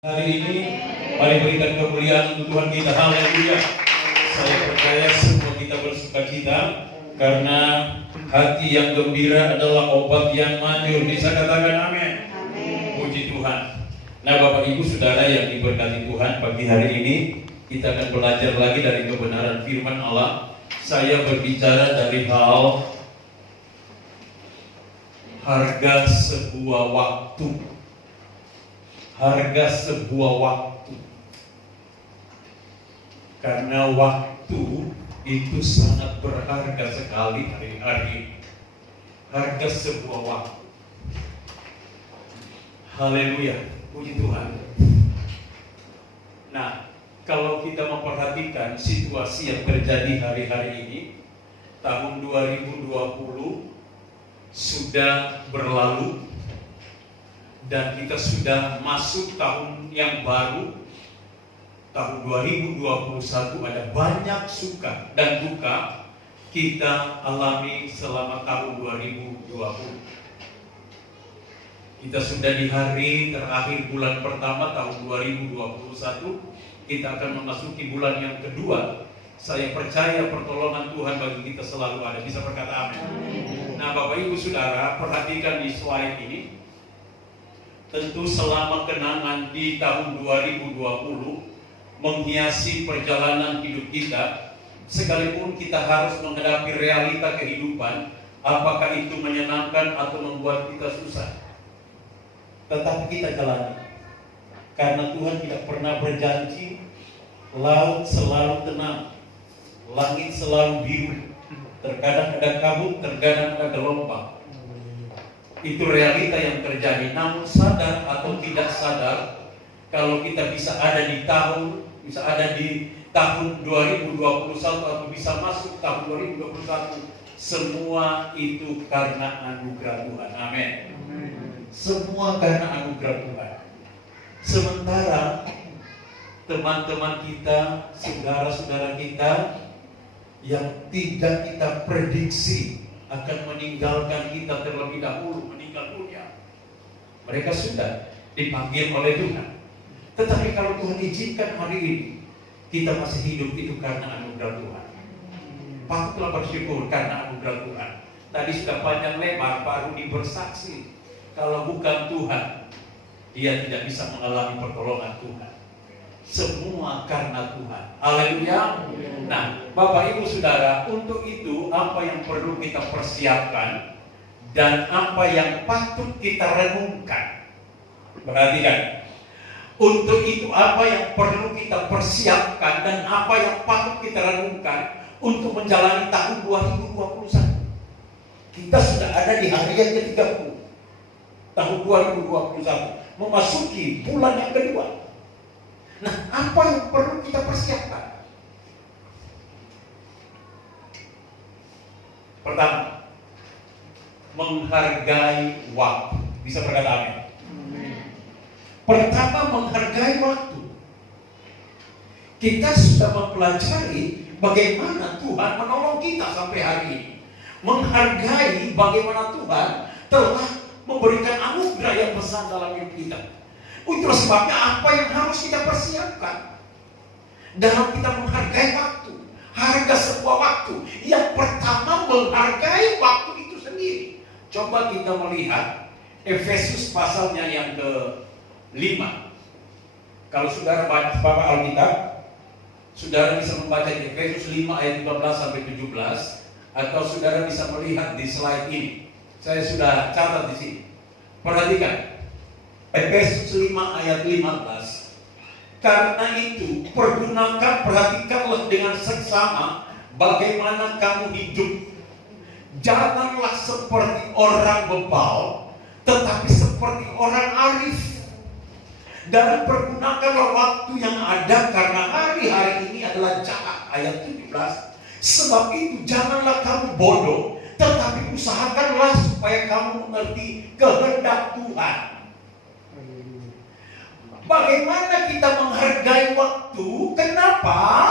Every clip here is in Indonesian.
Hari ini mari berikan kemuliaan untuk Tuhan kita. Haleluya. Saya percaya semua kita bersukacita karena hati yang gembira adalah obat yang manjur. Bisa katakan amin. Puji Tuhan. Nah, Bapak Ibu Saudara yang diberkati Tuhan, pagi hari ini kita akan belajar lagi dari kebenaran firman Allah. Saya berbicara dari hal harga sebuah waktu. Harga sebuah waktu. Karena waktu itu sangat berharga sekali hari-hari ini. Harga sebuah waktu. Haleluya. Puji Tuhan. Nah, kalau kita memperhatikan situasi yang terjadi hari-hari ini, tahun 2020 sudah berlalu dan kita sudah masuk tahun yang baru. Tahun 2021 ada banyak suka dan duka kita alami selama tahun 2020. Kita sudah di hari terakhir bulan pertama tahun 2021. Kita akan memasuki bulan yang kedua. Saya percaya pertolongan Tuhan bagi kita selalu ada. Bisa berkata amin. Nah, Bapak Ibu Saudara, perhatikan di slide ini. Tentu selama kenangan di tahun 2020 menghiasi perjalanan hidup kita, sekalipun kita harus menghadapi realita kehidupan, apakah itu menyenangkan atau membuat kita susah, tetap kita jalani. Karena Tuhan tidak pernah berjanji laut selalu tenang, langit selalu biru, terkadang ada kabut, terkadang ada gelombang. Itu realita yang terjadi. Namun sadar atau tidak sadar, kalau kita bisa ada di tahun 2021 atau bisa masuk tahun 2021, semua itu karena anugerah Tuhan. Amin. Semua karena anugerah Tuhan. Sementara teman-teman kita, saudara-saudara kita yang tidak kita prediksi akan meninggalkan kita terlebih dahulu, meninggal dunia, mereka sudah dipanggil oleh Tuhan. Tetapi kalau Tuhan izinkan hari ini kita masih hidup, itu karena anugerah Tuhan. Patutlah bersyukur karena anugerah Tuhan. Tadi sudah panjang lebar Pak Rudi bersaksi, kalau bukan Tuhan dia tidak bisa mengalami pertolongan Tuhan. Semua karena Tuhan. Haleluya. Nah, Bapak Ibu Saudara, untuk itu apa yang perlu kita persiapkan dan apa yang patut kita renungkan. Perhatikan. Untuk itu apa yang perlu kita persiapkan dan apa yang patut kita renungkan untuk menjalani tahun 2021. Kita sudah ada di hari yang ke-30 tahun 2021, memasuki bulan yang kedua. Nah, apa yang perlu kita persiapkan? Pertama, menghargai waktu. Bisa berkata amin. Pertama, menghargai waktu. Kita sudah mempelajari bagaimana Tuhan menolong kita sampai hari ini. Menghargai bagaimana Tuhan telah memberikan anugerah yang besar dalam hidup kita. Itulah sebabnya apa yang harus kita persiapkan dalam kita menghargai waktu. Harga sebuah waktu. Yang pertama, menghargai waktu itu sendiri. Coba kita melihat Efesus pasalnya yang ke-5. Kalau saudara baca Alkitab, saudara bisa membaca di Efesus 5 ayat 15 sampai 17, atau saudara bisa melihat di slide ini. Saya sudah catat di sini. Perhatikan Efesus 5 ayat 15. Karena itu perhatikanlah dengan seksama bagaimana kamu hidup. Janganlah seperti orang bebal, tetapi seperti orang arif. Dan pergunakanlah waktu yang ada, karena hari-hari ini adalah jahat. Ayat 17. Sebab itu janganlah kamu bodoh, tetapi usahakanlah supaya kamu mengerti kehendak Tuhan. Bagaimana kita menghargai waktu? Kenapa?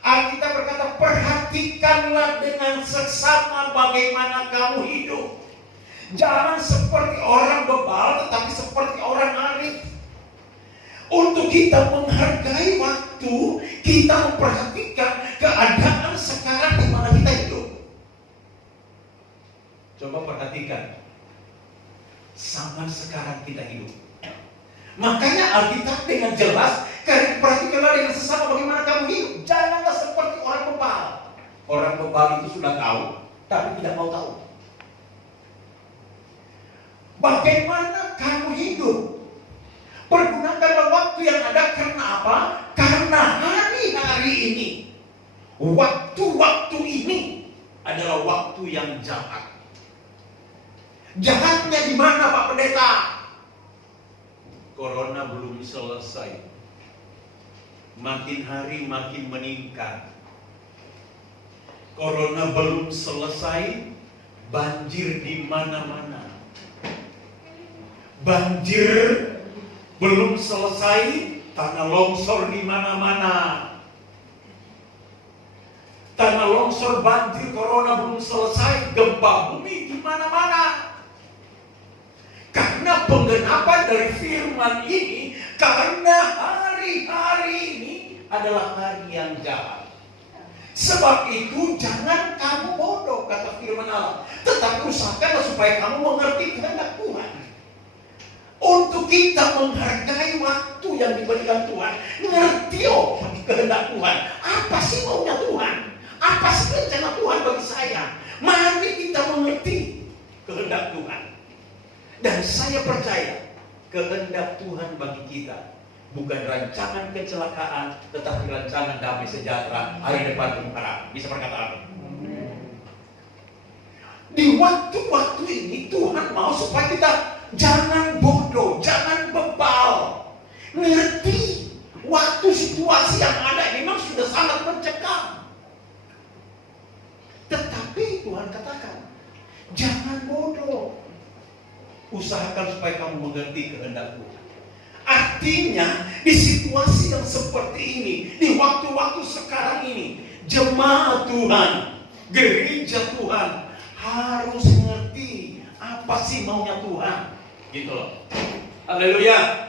Alkitab berkata, perhatikanlah dengan seksama bagaimana kamu hidup. Jangan seperti orang bebal, tetapi seperti orang arif. Untuk kita menghargai waktu, kita memperhatikan keadaan sekarang di mana kita hidup. Coba perhatikan zaman sekarang kita hidup. Makanya Alkitab dengan jelas, perhatikanlah dengan sesama bagaimana kamu hidup. Janganlah seperti orang bebal. Orang bebal itu sudah tahu, tapi tidak mau tahu. Bagaimana kamu hidup? Pergunakanlah waktu yang ada karena apa? Karena hari-hari ini, waktu-waktu ini adalah waktu yang jahat. Jahatnya di mana, Pak Pendeta? Corona belum selesai. Makin hari makin meningkat. Corona belum selesai, banjir di mana-mana. Banjir belum selesai, tanah longsor di mana-mana. Tanah longsor, banjir, corona belum selesai, gempa bumi di mana-mana. Karena penggenapan dari firman ini, karena hari-hari ini adalah hari yang jahat. Sebab itu jangan kamu bodoh, kata firman Allah. Tetapi usahakanlah supaya kamu mengerti kehendak Tuhan. Untuk kita menghargai waktu yang diberikan Tuhan, ngerti kehendak Tuhan. Apa sih maunya Tuhan? Apa sih rencana Tuhan bagi saya? Mari kita mengerti kehendak Tuhan. Dan saya percaya kehendak Tuhan bagi kita bukan rancangan kecelakaan, tetapi rancangan damai sejahtera, hari depan penuh harapan. Bisa berkata amin. Di waktu-waktu ini Tuhan mau supaya kita jangan bodoh, jangan bebal. Ngerti waktu situasi yang ada memang sudah sangat mencekam. Tetapi Tuhan katakan, jangan bodoh. Usahakan supaya kamu mengerti kehendak Tuhan. Artinya di situasi yang seperti ini, di waktu-waktu sekarang ini, jemaat Tuhan, gereja Tuhan harus mengerti apa sih maunya Tuhan. Gitu loh. Haleluya.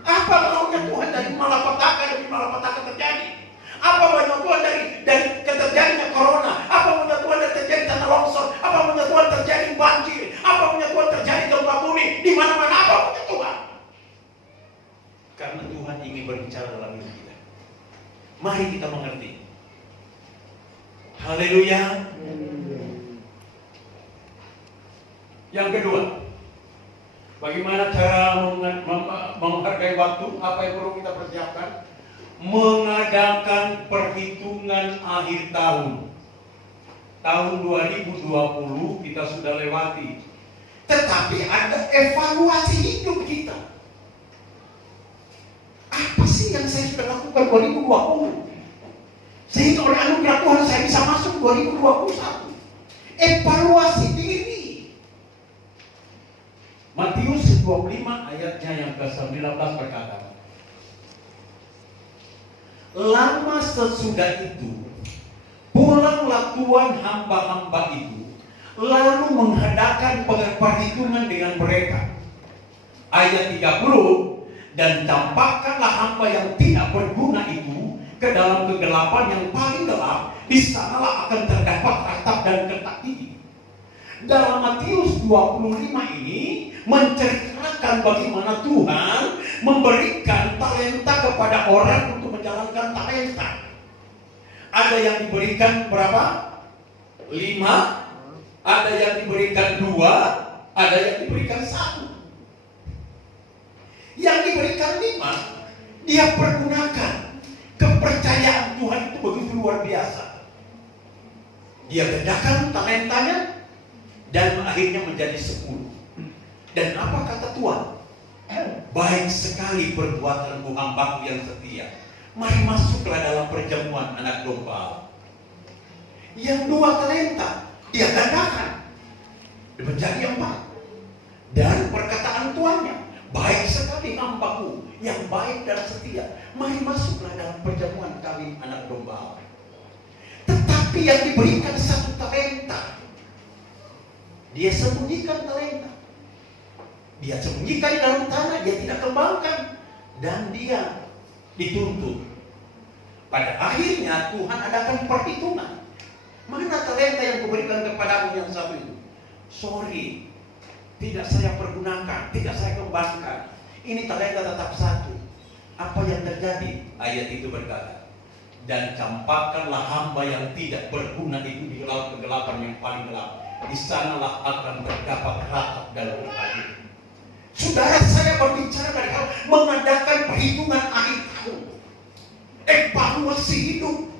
Apa maunya Tuhan dari malapetaka demi malapetaka terjadi? Apa maunya Tuhan dari terjadinya corona? Apa maunya Tuhan dari terjadi tanah longsor? Apa maunya Tuhan terjadi banjir? Apa maunya Tuhan terjadi gempa bumi? Di mana-mana apa maunya Tuhan? Karena Tuhan ingin berbicara dalam hidup kita. Mari kita mengerti. Haleluya. Yang kedua, bagaimana cara menghargai waktu? Apa yang perlu kita persiapkan? Mengadakan perhitungan akhir tahun. Tahun 2020 kita sudah lewati. Tetapi ada evaluasi hidup kita. Apa sih yang saya sudah lakukan 2020? Sehingga oleh anugerah Tuhan saya bisa masuk 2021. Evaluasi diri. Matius 25 ayatnya yang ke-19 berkata, lama sesudah itu, pulanglah tuan hamba-hamba itu, lalu menghadapkan perhitungan dengan mereka. Ayat 30, dan tampakkanlah hamba yang tidak berguna itu ke dalam kegelapan yang paling gelap, di sanalah akan terdapat ratap dan ketak gigi. Dalam Matius 25 ini menceritakan bagaimana Tuhan memberikan talenta kepada orang untuk menjalankan talenta. Ada yang diberikan berapa? 5. Ada yang diberikan 2. Ada yang diberikan 1. Yang diberikan 5, dia pergunakan. Kepercayaan Tuhan itu begitu luar biasa. Dia bedakan talentanya dan akhirnya menjadi 10. Dan apa kata Tuhan? Baik sekali perbuatanmu hambaku yang setia. Mari masuklah dalam perjamuan anak domba. Yang 2 talenta dia gandakan menjadi 4. Dan perkataan tuannya, baik sekali hambaku yang baik dan setia. Mari masuklah dalam perjamuan kami anak domba. Tetapi yang diberikan 1 talenta, dia sembunyikan talenta. Dia sembunyikan di dalam tanah, dia tidak kembangkan. dan dia dituntut. Pada akhirnya Tuhan adakan perhitungan. Mana talenta yang kuberikan kepadamu yang satu itu? Sorry, tidak saya pergunakan, tidak saya kembangkan. Ini talenta tetap satu. Apa yang terjadi? Ayat itu berkata, dan campakkanlah hamba yang tidak berguna itu di laut kegelapan yang paling gelap. Di sanalah akan terdapat ratap dan adil. Saudara, saya berbicara dari hal mengadakan perhitungan akhir tahun, evaluasi hidup.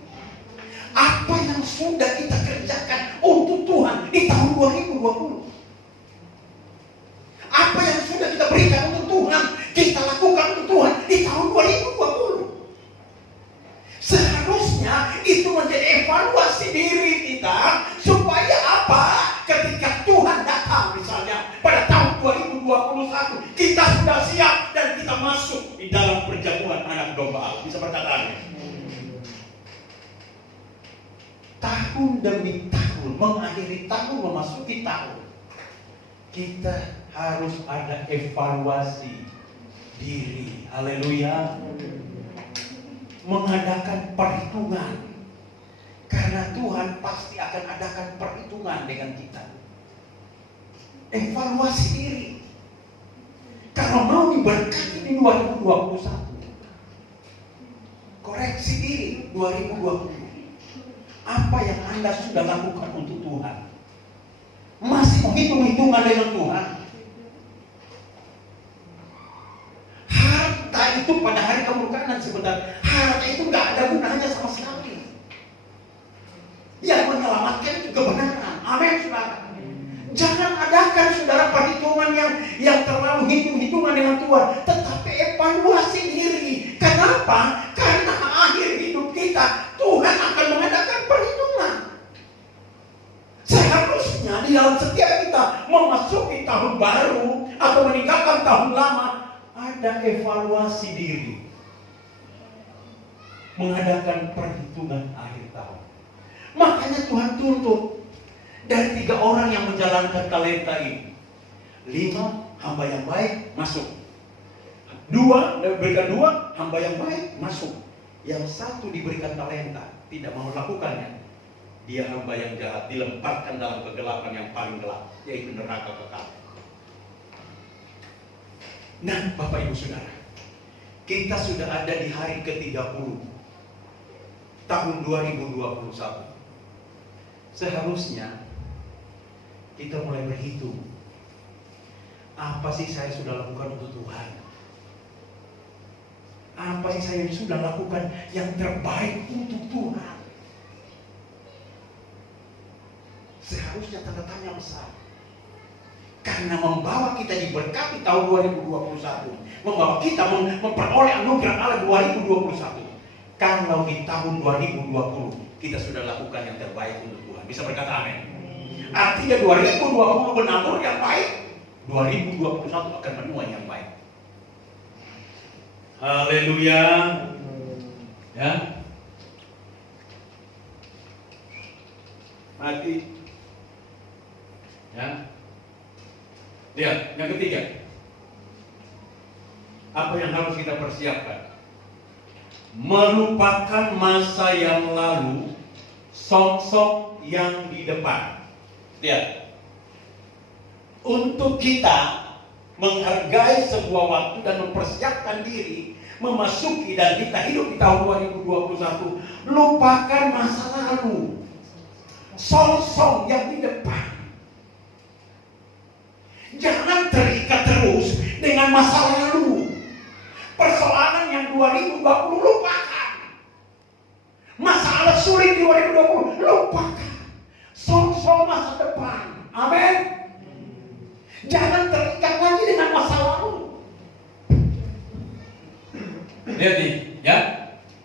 Apa yang sudah kita kerjakan untuk Tuhan di tahun 2020? Apa yang sudah kita berikan untuk Tuhan, kita lakukan untuk Tuhan di tahun 2020? Seharusnya itu menjadi evaluasi diri kita, supaya apa? Ketika Tuhan datang misalnya pada tahun 2021, kita sudah siap dan kita masuk di dalam perjamuan anak domba Allah. Bisa berkata amin. Tahun demi tahun, mengakhiri tahun, memasuki tahun, kita harus ada evaluasi diri. Haleluya. Mengadakan perhitungan, karena Tuhan pasti akan adakan perhitungan dengan kita. Evaluasi diri. Kalau mau diberkati di 2021, koreksi diri 2020. Apa yang Anda sudah lakukan untuk Tuhan? Masih menghitung-hitungan dengan Tuhan? Harta itu pada hari kemurkaan sebentar, harta itu nggak ada gunanya sama sekali. Yang menyelamatkan itu kebenaran. Amin, saudara. Jangan adakan saudara perhitungan yang terlalu hitung-hitungan dengan Tuhan, tetapi evaluasi diri. Kenapa? Karena akhir hidup kita Tuhan akan mengadakan perhitungan. Seharusnya di dalam setiap kita memasuki tahun baru atau meninggalkan tahun lama, ada evaluasi diri. Mengadakan perhitungan akhir tahun. Makanya Tuhan tuntut dari 3 orang yang menjalankan talenta ini. 5 hamba yang baik masuk. 2 diberikan 2 hamba yang baik masuk. Yang 1 diberikan talenta, tidak mau melakukannya. Dia hamba yang jahat, dilemparkan dalam kegelapan yang paling gelap, yaitu neraka kekal. Nah, Bapak Ibu Saudara, kita sudah ada di hari ke-30 tahun 2021. Seharusnya kita mulai berhitung, apa sih saya sudah lakukan untuk Tuhan? Apa sih saya sudah lakukan yang terbaik untuk Tuhan? Seharusnya tanda tanya besar. Karena membawa kita diberkati tahun 2021, membawa kita memperoleh anugerah Allah 2021. Kalau di tahun 2020 kita sudah lakukan yang terbaik untuk Tuhan, bisa berkata amin. Artinya 2020 menabur yang baik, 2021 akan menuai yang baik. Haleluya. Ya. Mati. Ya. Lihat, yang ketiga. Apa yang harus kita persiapkan? Melupakan masa yang lalu, sok-sok yang di depan. Lihat. Untuk kita menghargai sebuah waktu dan mempersiapkan diri memasuki dan kita hidup di tahun 2021, lupakan masa lalu, sok-sok yang di depan. Jangan terikat terus dengan masa lalu. Persoalan yang 2020 lupakan. Masalah sulit di 2020 lupakan. Sok-sok masa depan. Amin. Jangan terikat lagi dengan masa lalu. Lihat nih, ya.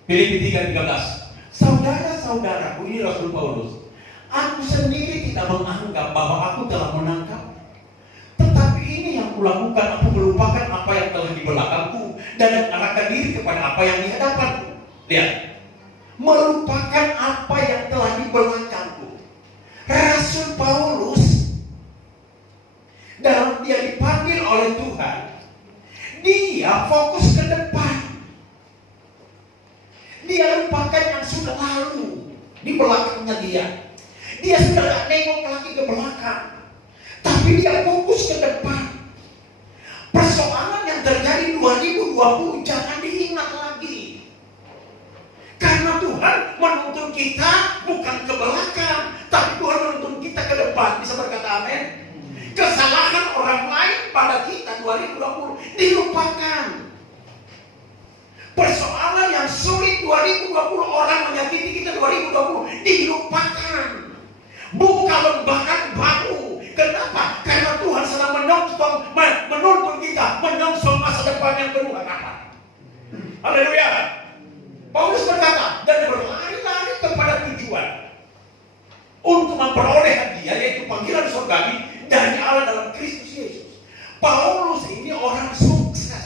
Filipi 3:13. Saudara-saudaraku, ini Rasul Paulus. Aku sendiri tidak menganggap bahwa aku telah menangkap. Tetapi ini yang kulakukan, aku melupakan apa yang telah di belakangku dan mengarahkan diri kepada apa yang di hadapanku. Lihat. Melupakan apa yang telah di belakangku. Rasul Paulus, dalam dia dipanggil oleh Tuhan, Dia fokus ke depan. Dia lupakan yang sudah lalu di belakangnya dia. Dia sudah gak nengok lagi ke belakang, tapi dia fokus ke depan. Persoalan yang terjadi 2020 jangan diingat lagi. Karena Tuhan menuntun kita bukan ke belakang, tapi Tuhan menuntun kita ke depan. Bisa berkata amin? Kesalahan orang lain pada kita 2020 dilupakan. Persoalan yang sulit 2020, orang menyakiti kita 2020 dilupakan. Buka lembaran baru. Kenapa? Karena Tuhan sedang menuntun kita menyongsong masa depan yang penuh harapan. Haleluya. Paulus berkata, dan berlari-lari kepada tujuan untuk memperoleh hadiah, yaitu panggilan surgawi dari Allah dalam Kristus Yesus. Paulus ini orang sukses.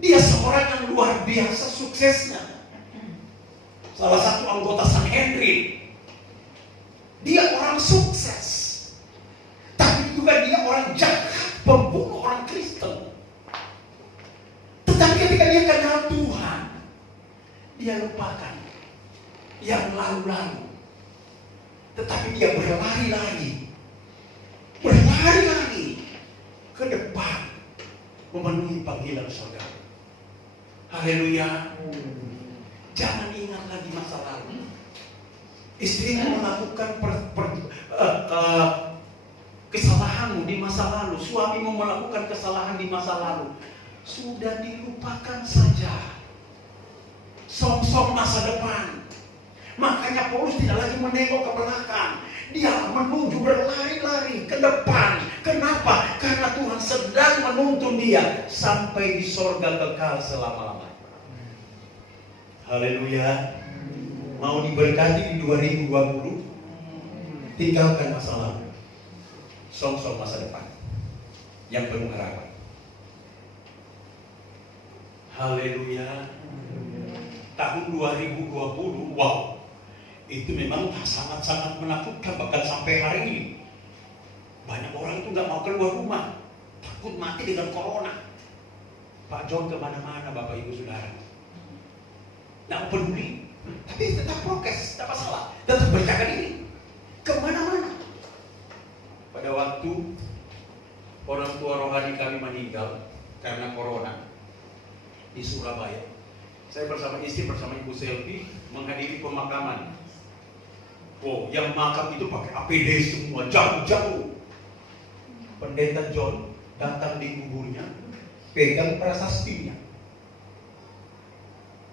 Dia seorang yang luar biasa suksesnya. Salah satu anggota Sanhedrin. Dia orang sukses. Tapi juga dia orang jahat, pembunuh orang Kristen. Tetapi ketika dia kenal Tuhan, dia lupakan yang lalu-lalu. Tetapi dia berlari-lari ke depan, memenuhi panggilan surga. Haleluya. Jangan ingat lagi masa lalu. Istrimu melakukan kesalahanmu di masa lalu, suamimu melakukan kesalahan di masa lalu, sudah dilupakan saja. Song-song masa depan. Makanya Paulus tidak lagi menengok ke belakang. Dia menuju berlari-lari ke depan. Kenapa? Karena Tuhan sedang menuntun dia sampai di sorga kekal selama-lamanya. Haleluya. Mau diberkati di 2020? Tinggalkan masa lalu. Song-song masa depan yang penuh harapan. Haleluya. Tahun 2020, wow, itu memang sangat-sangat menakutkan. Bahkan sampai hari ini banyak orang itu gak mau keluar rumah, takut mati dengan corona. Pak John kemana-mana, Bapak Ibu Saudara, gak peduli, tapi tetap prokes, tak masalah, tetap berjaga diri kemana-mana. Pada waktu orang tua rohani kami meninggal karena corona di Surabaya, saya bersama istri, bersama Ibu Selvi menghadiri pemakaman. Oh, yang makam itu pakai APD semua, jauh-jauh. Pendeta John datang di kuburnya, pegang prasastinya.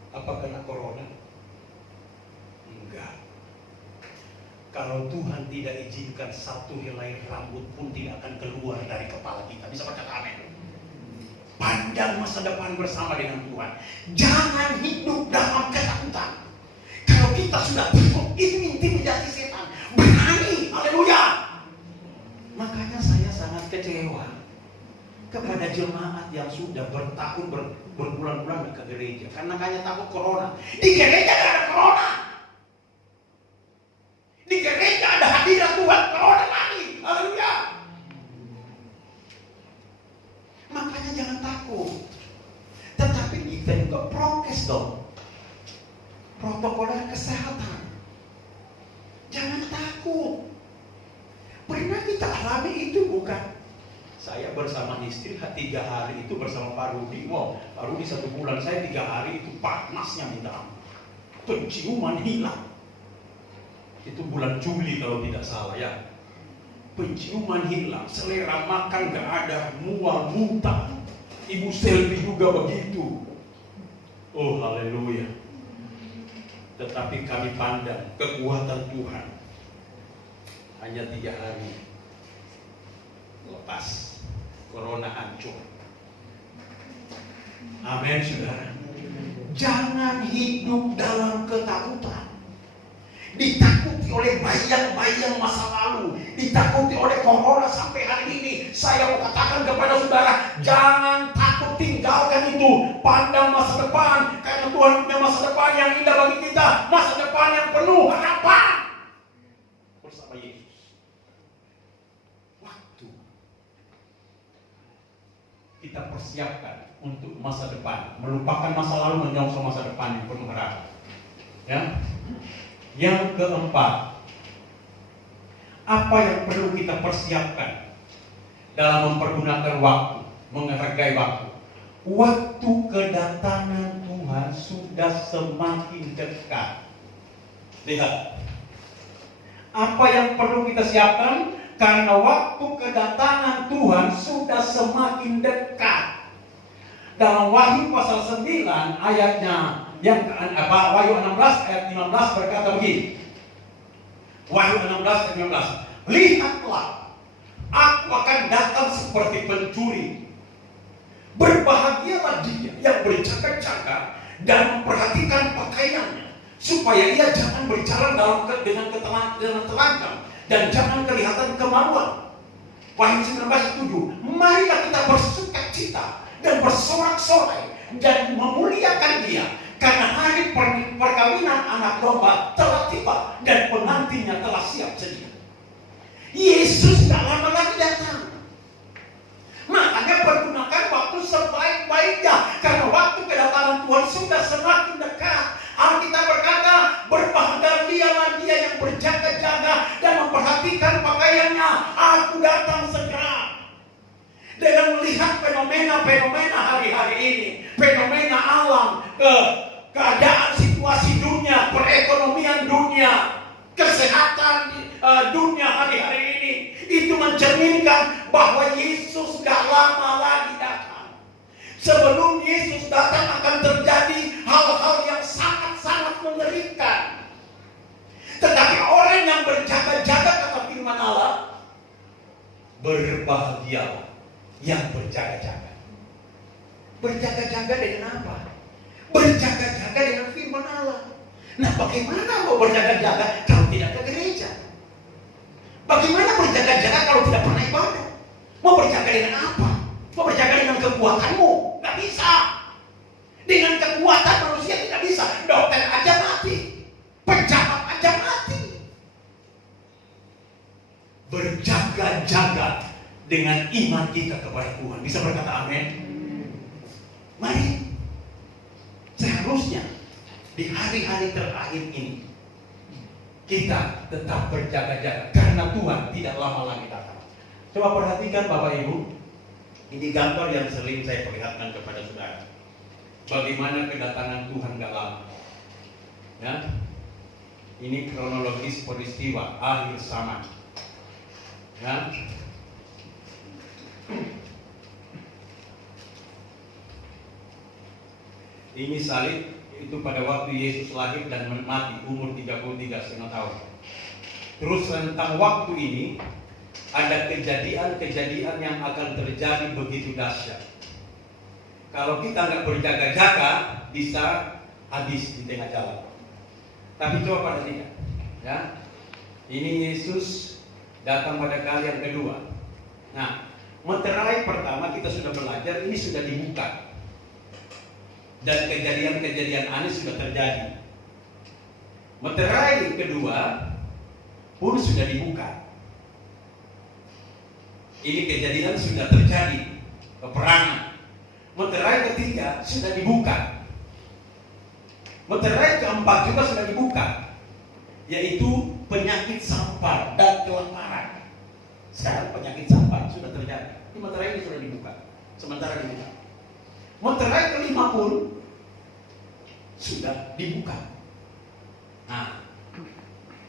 Apa kena corona? Enggak. Kalau Tuhan tidak izinkan satu helai rambut pun tidak akan keluar dari kepala kita. Bisa berkata amin. Pandang masa depan bersama dengan Tuhan. Jangan hidup dalam ketakutan. Kalau kita sudah takut, itu intimidasi setan. Berani, haleluya. Makanya saya sangat kecewa kepada jemaat yang sudah bertahun berbulan-bulan ke gereja karena hanya takut corona. Di gereja tidak ada corona. Di gereja ada hadirat Tuhan, corona lagi. Haleluya. Makanya jangan takut. Tetapi kita juga prokes dong. Protokol kesehatan. Jangan takut. Pernah kita alami itu bukan? Saya bersama istri 3 hari itu bersama Pak Rudi. Wow, Pak Rudi 1 bulan, saya 3 hari itu panasnya minta ampun. Penciuman hilang. Itu bulan Juli kalau tidak salah ya. Penciuman hilang, selera makan gak ada, mual, muntah. Ibu Selvi juga begitu. Oh haleluya. Tetapi kami pandang kekuatan Tuhan. Hanya 3 hari lepas, corona hancur. Amin saudara. Jangan hidup dalam ketakutan. Ditakuti oleh bayang-bayang masa lalu, ditakuti oleh corona sampai hari ini. Saya mau katakan kepada saudara, jangan takut, tinggalkan itu. Pandang masa depan, karena Tuhan punya masa depan yang indah bagi kita, masa depan yang penuh harapan bersama Yesus. Waktu kita persiapkan untuk masa depan, melupakan masa lalu, menyongsong masa depan yang penuh harapan. Ya. Yang keempat, apa yang perlu kita persiapkan dalam mempergunakan waktu, menghargai waktu? Waktu kedatangan Tuhan sudah semakin dekat. Lihat, apa yang perlu kita siapkan? Karena waktu kedatangan Tuhan sudah semakin dekat. Dalam Wahyu pasal 9 ayatnya Wahyu 16 ayat 15 berkata begini. Wahyu 16 ayat 15. Lihatlah, aku akan datang seperti pencuri. Berbahagialah dia yang berjaga-jaga dan memperhatikan pakaiannya, supaya ia jangan berjalan dengan telanjang dan jangan kelihatan kemaluan. Wahyu 19:7. Marilah kita bersukacita dan bersorak-sorai dan memuliakan dia, karena hari perkawinan anak domba telah tiba dan pengantinnya telah siap sedia. Yesus tak lama lagi datang. Makanya pergunakan waktu sebaik-baiknya, karena waktu kedatangan Tuhan sudah semakin dekat. Alkitab berkata, berbahagialah dia yang berjaga-jaga dan memperhatikan pakaiannya. Aku datang segera. Dengan melihat fenomena-fenomena hari-hari ini, fenomena alam, keadaan situasi dunia, perekonomian dunia, kesehatan dunia hari-hari ini, itu mencerminkan bahwa Yesus gak lama lagi datang. Sebelum Yesus datang akan terjadi hal-hal yang sangat-sangat mengerikan. Tetapi orang yang berjaga-jaga, kata firman Allah, berbahagialah yang berjaga-jaga. Berjaga-jaga dengan apa? Berjaga-jaga dengan firman Allah. Nah, bagaimana mau berjaga-jaga kalau tidak ke gereja? Bagaimana berjaga-jaga kalau tidak pernah ibadah? Mau berjaga dengan apa? Mau berjaga dengan kekuatanmu? Gak bisa. Dengan kekuatan manusia tidak bisa. Dokter aja mati, pejabat aja mati. Berjaga-jaga dengan iman kita kepada Tuhan. Bisa berkata amin? Mari, seharusnya di hari-hari terakhir ini kita tetap berjaga-jaga, karena Tuhan tidak lama lagi datang. Coba perhatikan Bapak Ibu, ini gambar yang sering saya perlihatkan kepada saudara. Bagaimana kedatangan Tuhan gak lama. Ya, ini kronologis peristiwa akhir zaman. Ya. Ini salib itu pada waktu Yesus lahir dan mati, umur 33,5 tahun. Terus tentang waktu ini ada kejadian-kejadian yang akan terjadi begitu dahsyat. Kalau kita nggak berjaga-jaga, bisa habis di tengah jalan. Tapi coba perhatikan, ya. Ini Yesus datang pada kali yang kedua. Nah, meterai pertama kita sudah belajar, ini sudah dibuka. Dan kejadian-kejadian aneh sudah terjadi. Meterai kedua pun sudah dibuka. Ini kejadian sudah terjadi, peperangan. Meterai ketiga sudah dibuka. Meterai keempat juga sudah dibuka, yaitu penyakit sampar dan kelaparan. Sekarang penyakit sampar sudah terjadi. Ini meterai ini sudah dibuka, sementara dibuka. Meterai kelima pun sudah dibuka. Nah,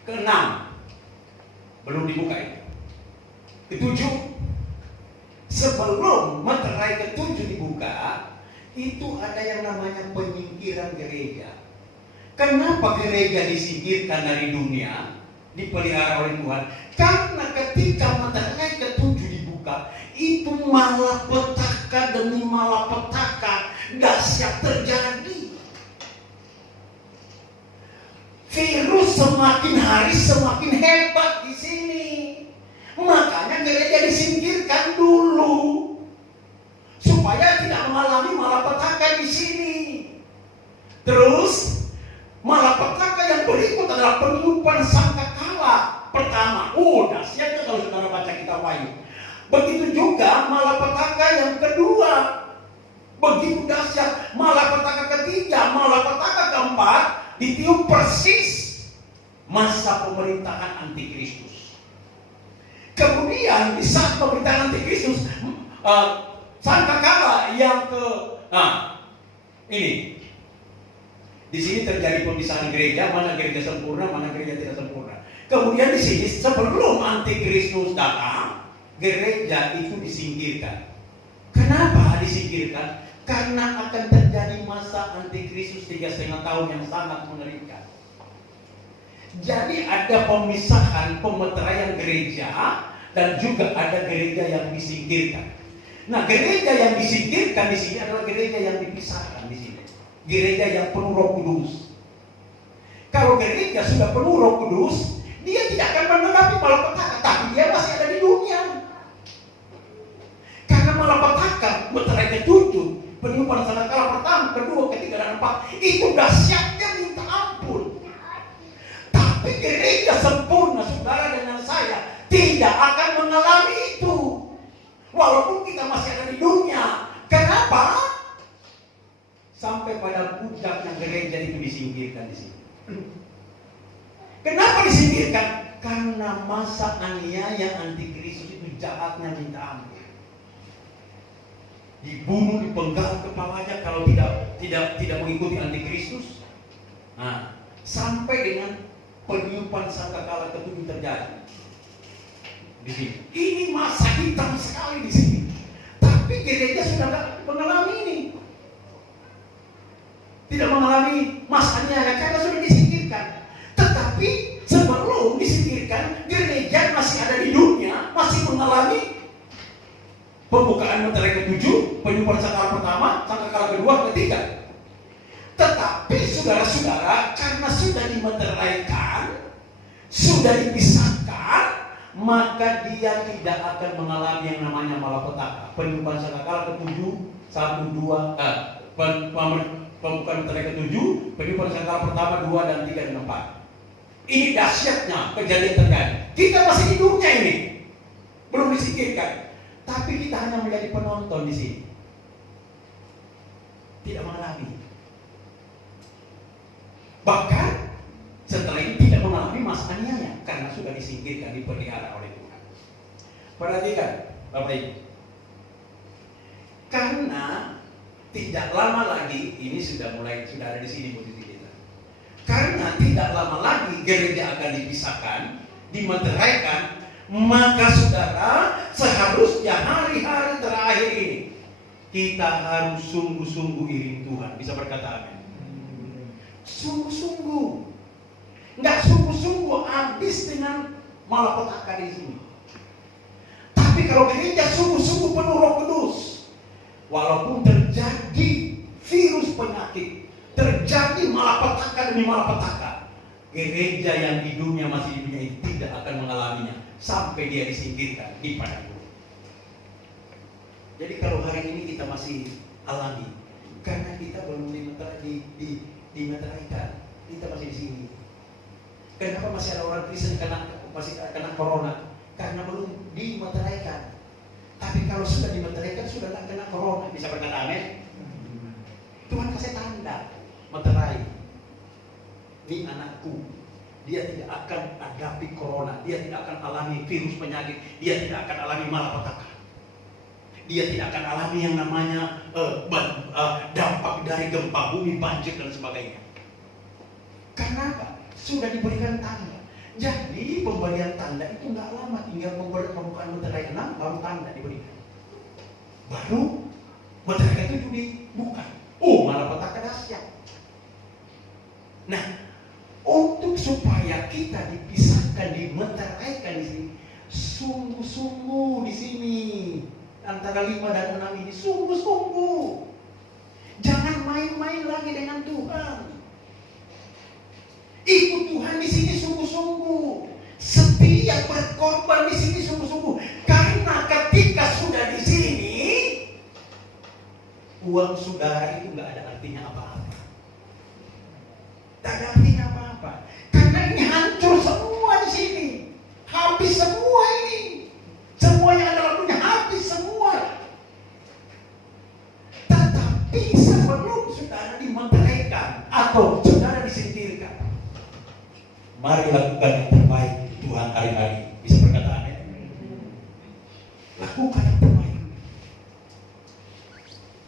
keenam belum dibuka itu. Ketujuh, sebelum meterai ketujuh dibuka, itu ada yang namanya penyingkiran gereja. Kenapa gereja disingkirkan dari dunia, dipelihara oleh Tuhan? Karena ketika meterai ketujuh dibuka, itu malapetaka demi malapetaka dahsyat terjadi. Virus semakin hari semakin hebat di sini. Makanya gereja disingkirkan dulu supaya tidak mengalami malapetaka di sini. Terus malapetaka yang berikut adalah peniupan sangkakala pertama. Dahsyatnya kalau saudara baca kitab Wahyu. Begitu juga malapetaka yang kedua. Begitu dahsyat. Malapetaka ketiga, malapetaka keempat ditiup persis masa pemerintahan antikristus. Kemudian di saat pemerintahan antikristus, sangkakala yang ini. Di sini terjadi pemisahan gereja, mana gereja sempurna, mana gereja tidak sempurna. Kemudian di sini sebelum antikristus datang, gereja itu disingkirkan. Kenapa disingkirkan? Karena akan terjadi masa antikristus 3,5 tahun yang sangat mengerikan. Jadi ada pemisahan, pemeteraian gereja, dan juga ada gereja yang disingkirkan. Nah, gereja yang disingkirkan di sini adalah gereja yang dipisahkan di sini. Gereja yang penuh Roh Kudus. Kalau gereja sudah penuh Roh Kudus, dia tidak akan menghadapi malapetaka, tapi dia masih ada di dunia. Karena malapetaka, meterai ketujuh, peniupan sangkakala pertama, kedua, ketiga, dan keempat, itu dahsyatnya minta ampun. Tapi gereja sempurna, saudara dengan saya, tidak akan mengalami itu. Walaupun kita masih ada di dunia. Kenapa? Sampai pada budaknya gereja itu disingkirkan di sini. Kenapa disingkirkan? Karena masa aniaya antikristus itu jahatnya minta ampun. Dibunuh, dipenggal kepalanya kalau tidak mengikuti antikristus. Nah, sampai dengan peniupan sangkakala ketujuh terjadi di sini. Ini masa hitam sekali di sini. Tapi gereja sudah tidak mengalami ini. Tidak mengalami masanya karena sudah disingkirkan. Tetapi sebelum disingkirkan, gereja masih ada di dunia, masih mengalami pembukaan meterai ketujuh, peniupan sangkakala pertama, sangkakala kedua, ketiga. Tetapi saudara-saudara, karena sudah dimeteraikan, sudah dipisahkan, maka dia tidak akan mengalami yang namanya malapetaka. Peniupan sangkakala ketujuh, 1, 2, pembukaan meterai ketujuh, peniupan sangkakala pertama, 2, dan 3, dan 4. Ini dahsyatnya kejadian terjadi. Kita masih di dunia ini, belum disingkirkan, tapi kita hanya menjadi penonton di sini, tidak mengalami. Bahkan setelah ini tidak mengalami masa aniaya karena sudah disingkirkan, dipelihara oleh Tuhan. Perhatikan, Bapak Ibu. Karena tidak lama lagi, ini sudah ada di sini posisi kita. Karena tidak lama lagi gereja akan dipisahkan, dimeteraikan, maka saudara seharusnya hari-hari terakhir ini kita harus sungguh-sungguh iring Tuhan. Bisa berkata amin. Sungguh-sungguh, nggak sungguh-sungguh habis dengan malapetaka di sini. Tapi kalau gereja sungguh-sungguh penuh Roh Kudus, walaupun terjadi virus penyakit, terjadi malapetaka demi malapetaka, gereja yang di dunia masih di dunia ini tidak akan mengalaminya sampai dia disingkirkan di padang gurun. Jadi kalau hari ini kita masih alami, karena kita belum dimeteraikan, kita masih di sini. Kenapa masih ada orang Kristen masih kena corona? Karena belum dimeteraikan. Tapi kalau sudah dimeteraikan, sudah tak kena corona. Bisa berkata amin? Tuhan kasih tanda meterai. Ini anakku, dia tidak akan hadapi corona, dia tidak akan alami virus penyakit, dia tidak akan alami malapetaka. Dia tidak akan alami yang namanya dampak dari gempa bumi, banjir, dan sebagainya. Karena apa? Sudah diberikan tanda. Jadi pemberian tanda itu nggak lama, tinggal pembukaan meterai 6 baru tanda diberikan. Baru meterai itu dibuka. Oh, malapetaka dahsyat. Nah, untuk supaya kita dipisahkan, dimeteraikan di sini, sungguh-sungguh di sini antara 5 dan 6 ini, sungguh-sungguh. Jangan main-main lagi dengan Tuhan. Ikut Tuhan di sini sungguh-sungguh. Setiap berkorban di sini sungguh-sungguh. Karena ketika sudah di sini, uang saudara itu nggak ada artinya apa-apa. Tak ada artinya apa-apa. Karena ini hancur semua di sini. Habis semua ini. Semuanya ada lagunya atau saudara disingkirkan, mari lakukan yang terbaik Tuhan hari-hari. Bisa berkata amin? Lakukan yang terbaik.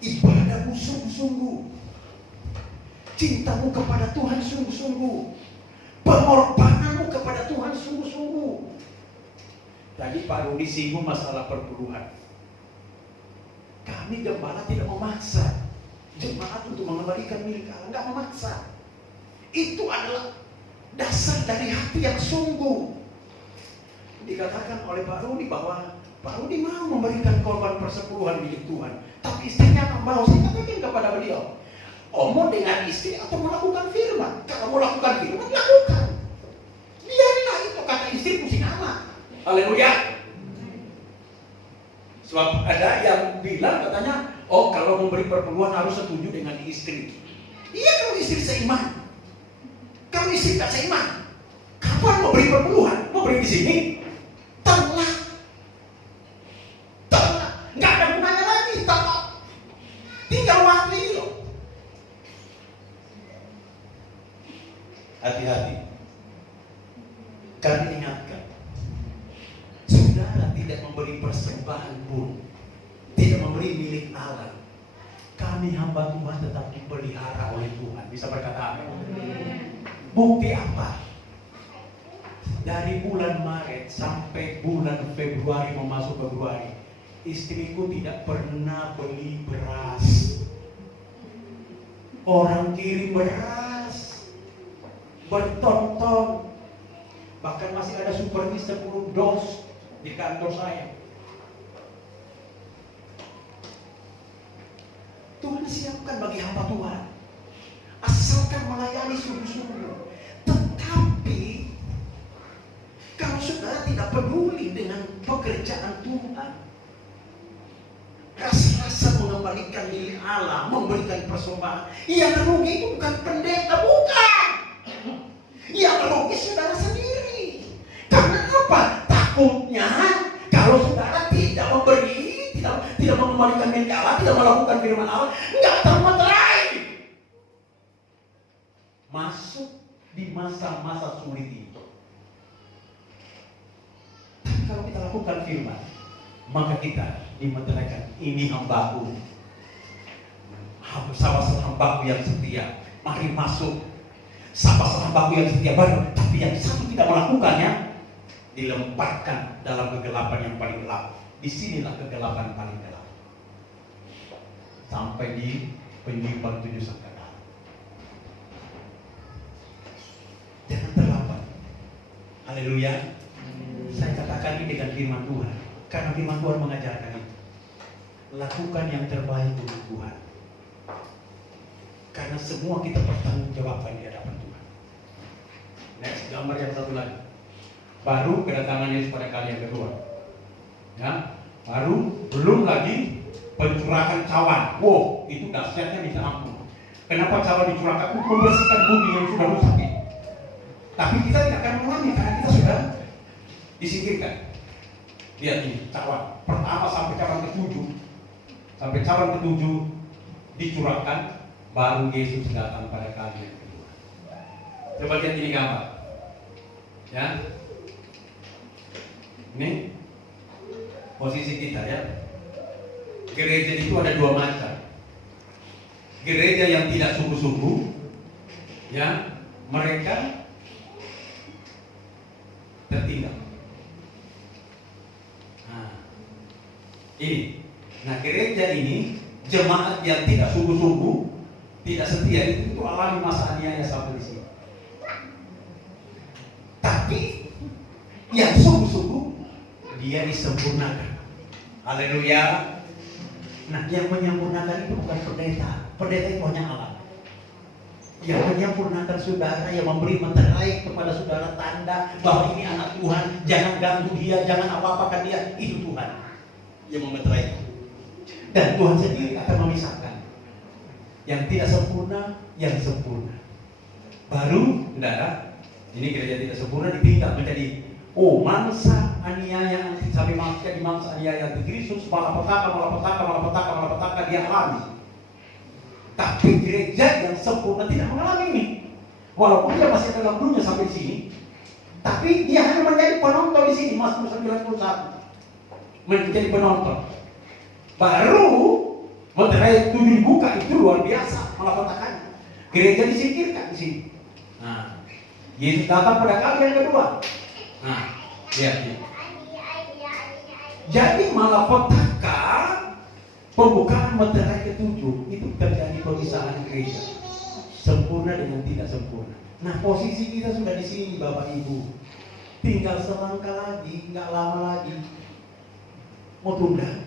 Ibadahmu sungguh-sungguh, cintamu kepada Tuhan sungguh-sungguh, pengorbananmu kepada Tuhan sungguh-sungguh. Tadi Pak Rudi singgung masalah perpuluhan. Kami gembala tidak memaksa jemaat untuk mengembalikan milik Allah, tidak memaksa. Itu adalah dasar dari hati yang sungguh. Dikatakan oleh Pak Rudi bahwa Pak Rudi mau memberikan korban persepuluhan milik Tuhan, tapi istrinya tak mau. Saya katakan kepada beliau, omong dengan istri atau melakukan firman. Kalau mau lakukan firman, lakukan. Biarlah itu kata istri pusing amat. Haleluya. Sebab ada yang bilang katanya, oh kalau memberi perpuluhan harus setuju dengan istri. Iya kalau istri seiman. Kalau istri tak seiman, kapan mau beri perpuluhan? Mau beri di sini? Tolak. Nggak ada gunanya lagi, tolak. Tinggal waktu ini loh. Hati-hati. Kami ingatkan, saudara tidak memberi persembahan pun, tidak memberi milik Allah, kami hamba Tuhan tetap dipelihara oleh Tuhan. Bisa berkata amin? Bukti apa? Dari bulan Maret sampai bulan Februari, mau masuk Februari, istriku tidak pernah beli beras. Orang kirim beras berton-ton. Bahkan masih ada super 10 dos di kantor saya. Tuhan siapkan bagi hamba Tuhan, asalkan melayani sungguh-sungguh. Tetapi kalau saudara tidak peduli dengan pekerjaan Tuhan, rasa-rasa mengembalikan milik Allah, memberikan persembahan, yang rugi itu bukan pendeta, bukan. Yang rugi saudara sendiri. Karena apa? Takutnya kalau saudara tidak memberi, tidak mengembalikan milik Allah, tidak melakukan firman Allah, nggak termeterai. Masuk di masa-masa sulit ini. Tapi kalau kita lakukan firman, maka kita dimeteraikan. Ini hambaku, sahabat hambaku yang setia, mari masuk. Sahabat hambaku yang setia baru, tapi yang satu tidak melakukannya, dilemparkan dalam kegelapan yang paling gelap. Disinilah kegelapan paling gelap. Sampai di penyimpan 7 sangkala. Jangan terlambat. Haleluya. Saya katakan ini dengan firman Tuhan, karena firman Tuhan mengajarkan itu. Lakukan yang terbaik untuk Tuhan. Karena semua kita bertanggungjawabkan di hadapan Tuhan. Next, gambar yang satu lagi. Baru kedatangan Yesus pada kali yang kedua. Ya, baru belum lagi pencurahan cawan. Wow, itu dahsyatnya minta ampun. Kenapa cawan dicurahkan? Untuk membersihkan bumi yang sudah rusak ini. Tapi kita tidak akan mengalami karena kita sudah disingkirkan. Lihat ini, cawan pertama sampai cawan ke-7. Sampai cawan ke-7 dicurahkan, baru Yesus datang pada kali yang kedua. Coba lihat ini gambar. Ya. Ini posisi kita ya. Gereja itu ada 2 macam. Gereja yang tidak sungguh-sungguh, ya, mereka tertinggal. Nah, ini. Nah, gereja ini, jemaat yang tidak sungguh-sungguh, tidak setia, itu alami masa aniaya sampai di sini. Tapi yang sungguh-sungguh, dia disempurnakan. Haleluya. Nah, yang menyempurnakan itu bukan pendeta. Pendeta itu hanya Allah. Yang menyempurnakan saudara, yang memberi meterai kepada saudara tanda bahwa ini anak Tuhan, jangan ganggu dia, jangan apa-apakan dia, itu Tuhan yang memeterai. Dan Tuhan sendiri akan memisahkan yang tidak sempurna, yang sempurna. Baru, saudara, ini gereja tidak sempurna ditinggal menjadi mangsa aniaya, sampai manusia di mangsa aniaya di Kristus, malapetaka dia alami. Tapi gereja yang sempurna tidak mengalami ini. Walaupun dia masih dalam dunia sampai sini, tapi dia hanya menjadi penonton di sini. Mazmur 91 menjadi penonton. Baru meterai 7 dibuka, itu luar biasa malapetakannya. Gereja disingkirkan di sini. Nah, Yesus datang pada kali yang kedua. Nah, lihat ini. Jadi malapetaka pembukaan meterai ke-7 itu terjadi pemisahan gereja. Sempurna dengan tidak sempurna. Nah, posisi kita sudah di sini, Bapak Ibu. Tinggal selangkah lagi, nggak lama lagi. Mau tunda?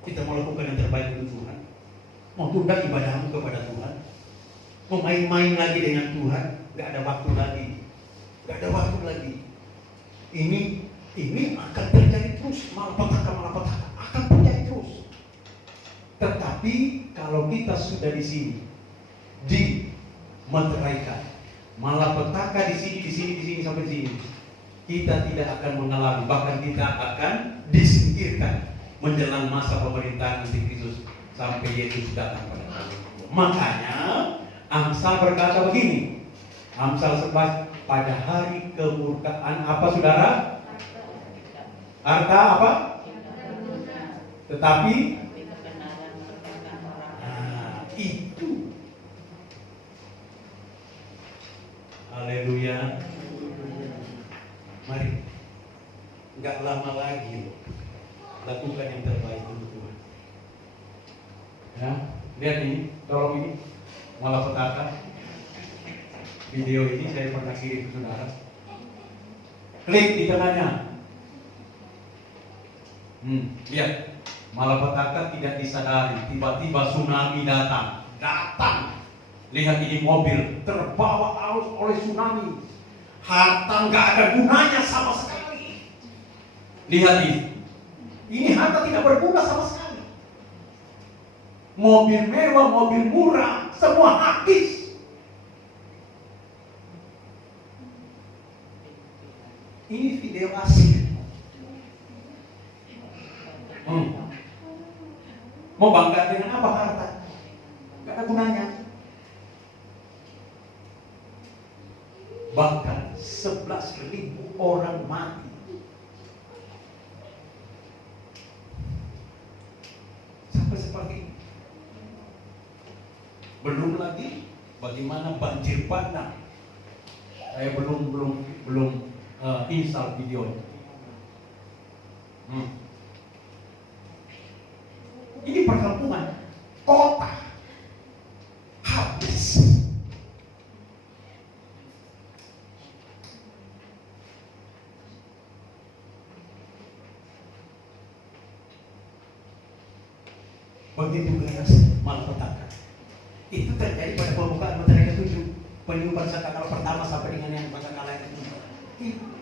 Kita mau lakukan yang terbaik untuk Tuhan. Mau tunda ibadahmu kepada Tuhan. Mau main-main lagi dengan Tuhan. Nggak ada waktu lagi. Nggak ada waktu lagi. Ini akan terjadi terus. Malapetaka akan terjadi terus. Tetapi kalau kita sudah di sini, dimeteraikan, malapetaka di sini sampai sini, kita tidak akan mengalami, bahkan kita akan disingkirkan menjelang masa pemerintahan Antikristus sampai Yesus datang pada kami. Makanya Amsal berkata begini, Amsal 11, pada hari kemurkaan apa saudara? Harta apa? Tetapi itu. Haleluya. Mari, nggak lama lagi lakukan yang terbaik untuk Tuhan. Ya, lihat ini, tolong ini malapetaka. Video ini saya pernah kirim ke saudara. Klik di tengahnya. Lihat, malapetaka tidak disadari, tiba-tiba tsunami datang. Lihat ini mobil terbawa arus oleh tsunami. Harta nggak ada gunanya sama sekali. Lihat ini harta tidak berguna sama sekali. Mobil mewah, mobil murah, semua habis. Ini video asli. Mau bangga dengan apa harta? Gak ada gunanya. Bahkan 11.000 orang mati. Sampai seperti ini. Belum lagi bagaimana banjir bandang. Saya belum install videonya. Ini perkampungan, kota habis. Begitu ganas malapetaka. Itu terjadi pada pembukaan meterai ke-7, penyumbang sangkakala pertama sampai dengan yang sangkakala yang ke-7.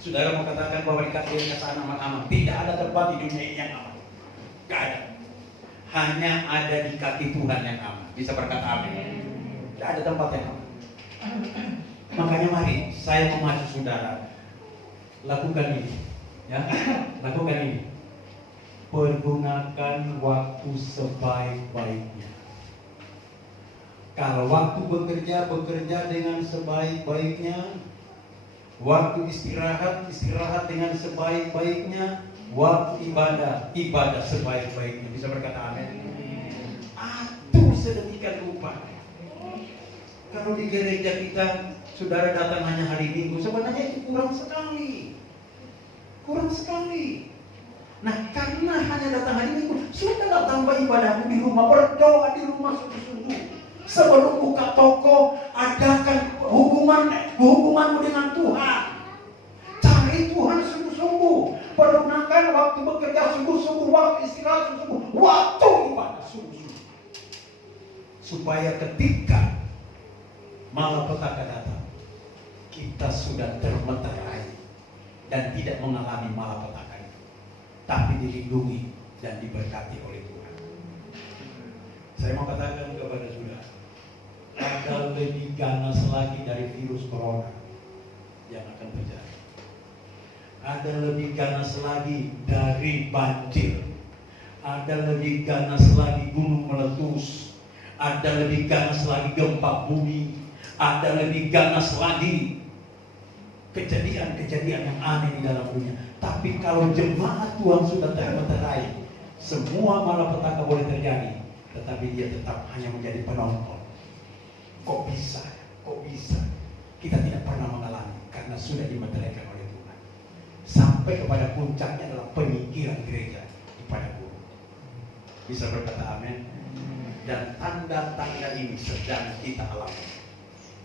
Saudara mau katakan bahwa dikasih kesan aman-aman? Tidak ada tempat di dunia ini yang aman. Tidak ada. Hanya ada di kaki Tuhan yang aman. Bisa berkata amin. Tidak ada tempat yang aman. Makanya mari saya memacu saudara, lakukan ini, ya, lakukan ini. Pergunakan waktu sebaik-baiknya. Kalau waktu bekerja dengan sebaik-baiknya. Waktu istirahat dengan sebaik-baiknya. Waktu ibadah sebaik-baiknya. Bisa berkata amin. Atur sedemikian rupa. Kalau di gereja kita saudara datang hanya hari Minggu, sebenarnya itu kurang sekali. Nah, karena hanya datang hari Minggu, sudah tambah ibadahmu di rumah, berdoa di rumah sungguh-sungguh. Sebelum buka toko, adakan hubunganmu dengan Tuhan. Cari Tuhan sungguh-sungguh. Pergunakan waktu bekerja sungguh-sungguh, waktu istirahat sungguh-sungguh, waktu ibadah sungguh-sungguh. Supaya ketika malapetaka datang, kita sudah termeterai dan tidak mengalami malapetaka itu, tapi dilindungi dan diberkati oleh Tuhan. Saya mau katakan kepada saudara, ada lebih ganas lagi dari virus corona yang akan terjadi. Ada lebih ganas lagi dari banjir. Ada lebih ganas lagi gunung meletus. Ada lebih ganas lagi gempa bumi. Ada lebih ganas lagi kejadian-kejadian yang aneh di dalam dunia. Tapi kalau jemaat Tuhan sudah termeterai, semua malapetaka boleh terjadi, tetapi dia tetap hanya menjadi penonton. Kok bisa? Kok bisa? Kita tidak pernah mengalami karena sudah dimeteraikan oleh Tuhan. Sampai kepada puncaknya adalah penyingkiran gereja kepada Guru. Bisa berkata amin? Dan tanda-tanda ini sedang kita alami.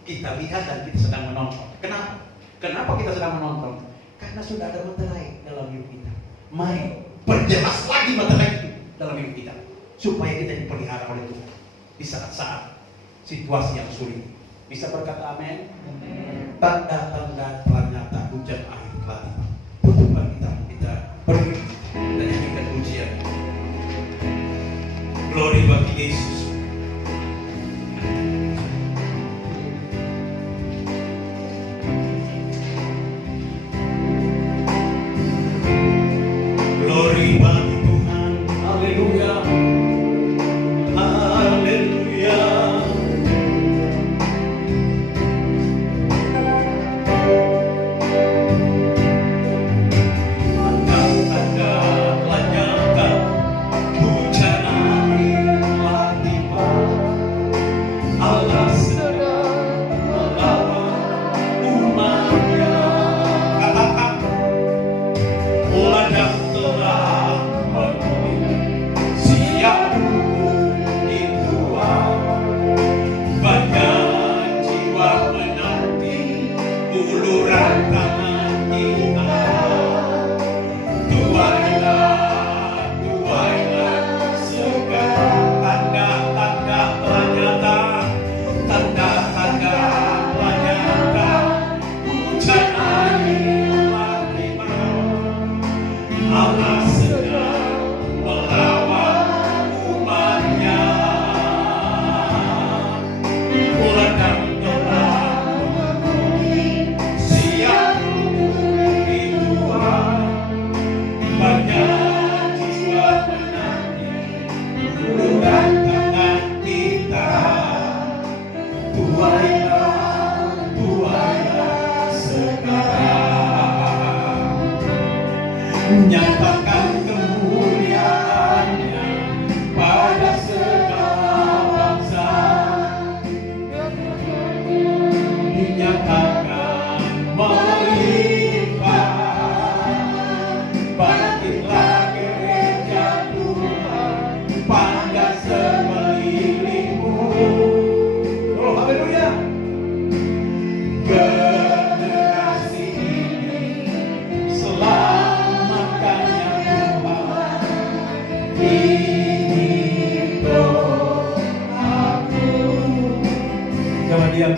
Kita lihat dan kita sedang menonton. Kenapa? Kenapa kita sedang menonton? Karena sudah ada meterai dalam hidup kita. Mari perjelas lagi meterai itu dalam hidup kita, supaya kita dipelihara oleh Tuhan di saat-saat situasi yang sulit. Bisa berkata amin? Tanda-tanda telah nyata, hujan akhir telah tiba. Tutuplah kita pergi dan nyanyikan pujian. Glory bagi Yesus.